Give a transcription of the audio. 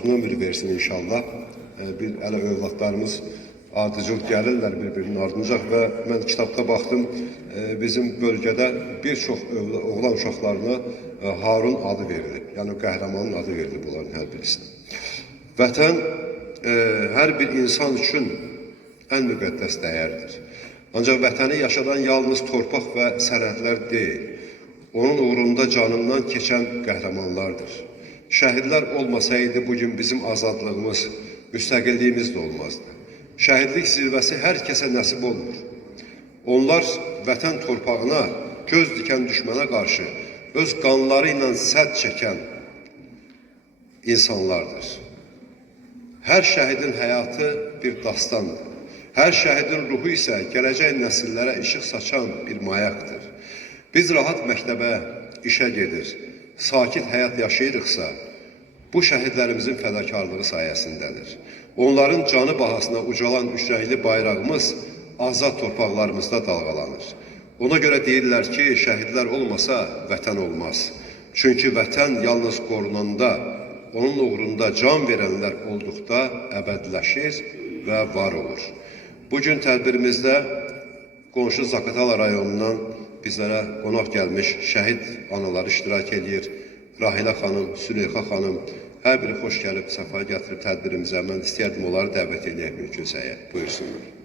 uzun ömür versin inşallah. Bir hələ övladlarımız ardıcıl gəlirlər bir-birinin ardınca və mən kitabda baxdım, bizim bölgədə bir çox oğlan uşaqlarına Harun adı verilib. Yəni qəhrəmanın adı verilib bunların hər birisinə. Vətən hər bir insan üçün ən müqəddəs dəyərdir. Ancaq vətəni yaşadan yalnız torpaq və sərhədlər deyil, onun uğrunda canından keçən qəhrəmanlardır. Şəhidlər olmasaydı bugün bizim azadlığımız, müstəqilliyimiz də olmazdı. Şəhidlik zirvəsi hər kəsə nəsib olmur. Onlar vətən torpağına göz dikən düşmənə qarşı öz qanları ilə sədd çəkən insanlardır. Hər şəhidin həyatı bir dastandır. Hər şəhidin ruhu isə gələcək nəsillərə işıq saçan bir mayaqdır. Biz rahat məktəbə, işə gedir, sakit həyat yaşayırıqsa, bu şəhidlərimizin fədakarlığı sayəsindədir. Onların canı bahasına ucalan üçrəngli bayrağımız azad torpaqlarımızda dalğalanır. Ona görə deyirlər ki, şəhidlər olmasa vətən olmaz. Çünki vətən yalnız qorunanda, onun uğrunda can verənlər olduqda əbədləşir və var olur. Bugün tədbirimizdə qonşu Zaqatala rayonundan bizlərə qonaq gəlmiş şəhid anaları iştirak edir. Rahilə xanım, Süleyxa xanım, hər biri xoş gəlib, səfa gətirib tədbirimizə. Mən istəyərdim onları dəvət edək mümkünsəyə. Buyursunlar.